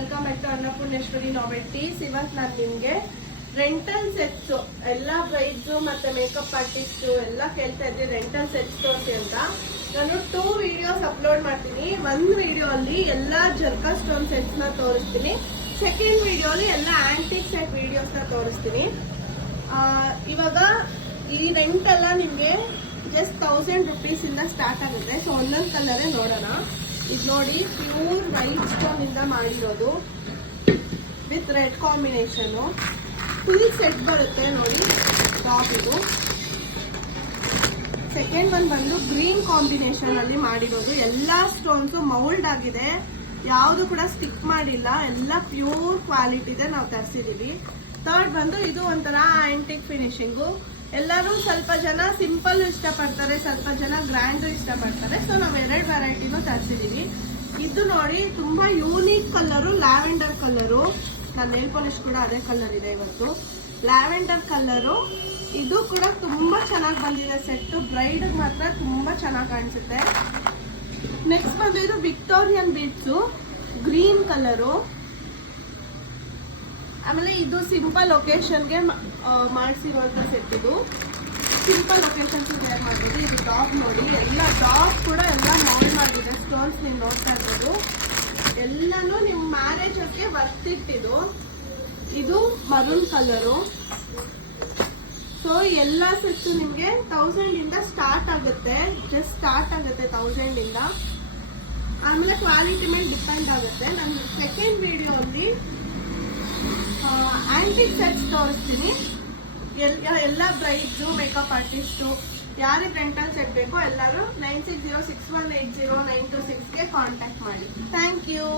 Welcome back to Annapoorneshwari novelties. ಇವತ್ತು ನಾನು ನಿಮಗೆ ರೆಂಟಲ್ ಸೆಟ್ಸ್ ಎಲ್ಲ ಬ್ರೈಡ್ಸ್ ಮತ್ತೆ ಮೇಕಪ್ ಆರ್ಟಿಸ್ಟ್ ಎಲ್ಲ ಕೇಳ್ತಾ ಇದ್ದೆ ರೆಂಟಲ್ ಸೆಟ್ಸ್ ತೋರಿಸಿ ಅಂತ. ನಾನು 2 ವಿಡಿಯೋಸ್ ಅಪ್ಲೋಡ್ ಮಾಡ್ತೀನಿ. ಒಂದು ವಿಡಿಯೋ ಅಲ್ಲಿ ಎಲ್ಲ ಜರ್ಕಾ ಸ್ಟೋನ್ ಸೆಟ್ಸ್ ನ ತೋರಿಸ್ತೀನಿ. ಸೆಕೆಂಡ್ ವಿಡಿಯೋ ಅಲ್ಲಿ ಎಲ್ಲ ಆಂಟಿಕ್ ಸೆಟ್ ವಿಡಿಯೋಸ್ ನ ತೋರಿಸ್ತೀನಿ. ಇವಾಗ ಈ ರೆಂಟ್ ಎಲ್ಲ ನಿಮ್ಗೆ ಜಸ್ಟ್ 1000 rupees ಇಂದ ಸ್ಟಾರ್ಟ್ ಆಗುತ್ತೆ. ಸೊ ಒಂದೊಂದು ಕಲರೇ ನೋಡೋಣ. ಇದು ನೋಡಿ, ಪ್ಯೂರ್ ವೈಟ್ ಸ್ಟೋನ್ ಇಂದ ಮಾಡಿರೋದು with red combination. Full set ಬರುತ್ತೆ ನೋಡಿ ಟಾಪ್. ಇದು ಸೆಕೆಂಡ್ ಒನ್ ಬಂದು ಗ್ರೀನ್ ಕಾಂಬಿನೇಷನ್ ಅಲ್ಲಿ ಮಾಡಿರೋದು. ಎಲ್ಲಾ ಸ್ಟೋನ್ಸ್ ಮೌಲ್ಡ್ ಆಗಿದೆ, ಯಾವುದು ಕೂಡ ಸ್ಟಿಕ್ ಮಾಡಿಲ್ಲ, ಎಲ್ಲ ಪ್ಯೂರ್ ಕ್ವಾಲಿಟಿ ಇದೆ, ನಾವು ತರಿಸಿದೀವಿ. ಥರ್ಡ್ ಬಂದು ಇದು ಒಂಥರ ಆಂಟಿಕ್ ಫಿನಿಶಿಂಗು. ಎಲ್ಲರೂ ಸ್ವಲ್ಪ ಜನ ಸಿಂಪಲ್ ಇಷ್ಟಪಡ್ತಾರೆ, ಸ್ವಲ್ಪ ಜನ ಗ್ರ್ಯಾಂಡ್ ಇಷ್ಟಪಡ್ತಾರೆ. ಸೊ ನಾವು 2 ವೆರೈಟಿನೂ ತರಿಸಿದೀವಿ. ಇದು ನೋಡಿ ತುಂಬಾ ಯೂನಿಕ್ ಕಲರು, ಲ್ಯಾವೆಂಡರ್ ಕಲರು. ನನ್ನ ನೇಲ್ ಪಾಲಿಶ್ ಕೂಡ ಅದೇ ಕಲರ್ ಇದೆ ಇವತ್ತು, ಲ್ಯಾವೆಂಡರ್ ಕಲರು. ಇದು ಕೂಡ ತುಂಬಾ ಚೆನ್ನಾಗಿ ಬಂದಿದೆ ಸೆಟ್. ಬ್ರೈಡ್ ಮಾತ್ರ ತುಂಬಾ ಚೆನ್ನಾಗಿ ಕಾಣಿಸುತ್ತೆ. ನೆಕ್ಸ್ಟ್ ಬಂದು ಇದು ವಿಕ್ಟೋರಿಯನ್ ಬೀಡ್ಸು, ಗ್ರೀನ್ ಕಲರು. ಆಮೇಲೆ ಇದು ಸಿಂಪಲ್ ಒಕೇಶನ್ಗೆ ಮಾಡಿಸಿರುವಂತ ಸೆಟ್. ಇದು ಸಿಂಪಲ್ ಒಕೇಶನ್ಸ್ ವೇರ್ ಮಾಡ್ಬೋದು. ಇದು ಟಾಪ್ ನೋಡಿ, ಎಲ್ಲ ಟಾಪ್ ಕೂಡ ಎಲ್ಲ ಮೌಲ್ಡ್ ಮಾಡಿದೆ. ಸ್ಟೋನ್ಸ್ ನೀವು ನೋಡ್ತಾ ಇರ್ಬೋದು, ಎಲ್ಲಾನು ನಿಮ್ಮ ಮ್ಯಾರೇಜ್ ವರ್ತಿಟ್ಟಿದ್ದು. ಇದು ಮರೂನ್ ಕಲರು. ಸೊ ಎಲ್ಲ ಸೆಟ್ ನಿಮಗೆ 1000 ಇಂದ ಸ್ಟಾರ್ಟ್ ಆಗುತ್ತೆ, ಜಸ್ಟ್ ಸ್ಟಾರ್ಟ್ ಆಗುತ್ತೆ 1000 ಇಂದ. ಆಮೇಲೆ ಕ್ವಾಲಿಟಿ ಮೇಲೆ ಡಿಪೆಂಡ್ ಆಗುತ್ತೆ. ನಾನು ಸೆಕೆಂಡ್ ವಿಡಿಯೋ ಅಲ್ಲಿ ಆಂಟಿಕ್ ಸೆಟ್ಸ್ ತೋರಿಸ್ತೀನಿ. ಎಲ್ಲ ಬ್ರೈಡ್ಸು ಮೇಕಪ್ ಆರ್ಟಿಸ್ಟು ಯಾರಿಗೆ ರೆಂಟಲ್ ಸೆಟ್ ಬೇಕೋ ಎಲ್ಲರೂ 9606180926ಗೆ ಕಾಂಟ್ಯಾಕ್ಟ್ ಮಾಡಿ. Thank you.